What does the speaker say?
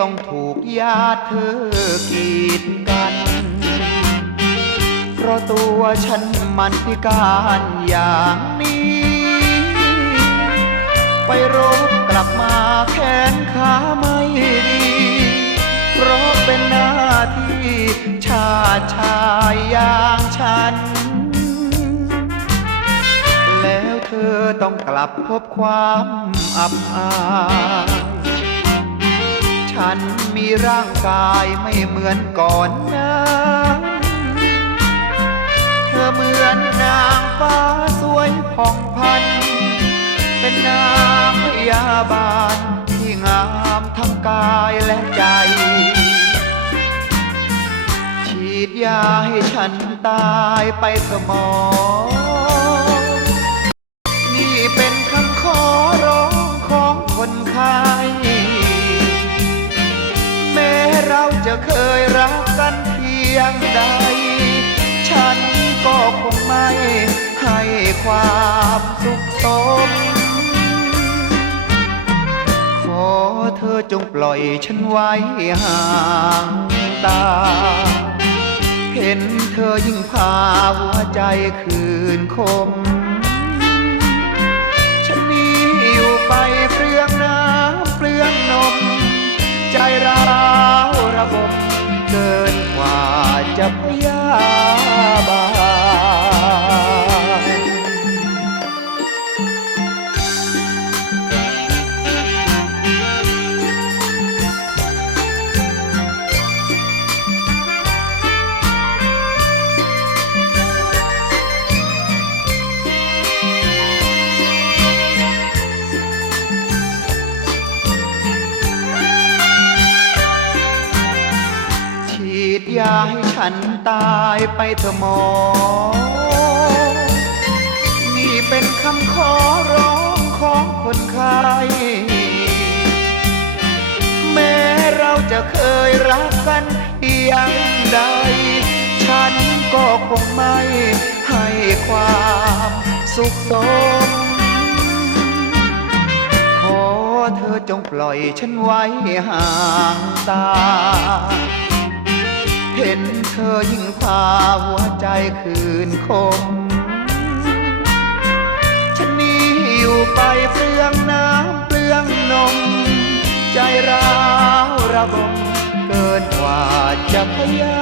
ต้องถูกญาติเธอกีดกัน เพราะตัวฉันมันพิการอย่างนี้ ไปรบกลับมาแขนขาไม่ดี เพราะเป็นหน้าที่ชาชายอย่างฉัน แล้วเธอต้องกลับพบความอับอาย ฉันมีร่างกายไม่เหมือนก่อนนั้นเธอเหมือนนางฟ้าสวยผ่องพัน เป็นนางพยาบาลที่งามทั้งกายและใจ ฉีดยาให้ฉันตายไปเถอะหมอนี่ จะเคยรักกันเพียงใด ฉันก็คงไม่ให้ความสุขสม ขอเธอจงปล่อยฉันไว้ห่างตา เห็นเธอยิ่งพาหัวใจคืนคม ฉันนี้อยู่ไป ระบบเกินกว่าจะพ ยาให้ฉันตายไปเถอะหมอ นี่เป็นคำขอร้องของคนไข้แม้เราจะเคยรักกันเพียงใด ฉันก็คงไม่ให้ความสุขสม ขอเธอจงปล่อยฉันไว้ห่างตา เห็นเธอยิ่งพาหัวใจคืนคมฉันนี้อยู่ไปเปลืองน้ำเปลืองนม ใจร้าวระบมเกินกว่าจะพยา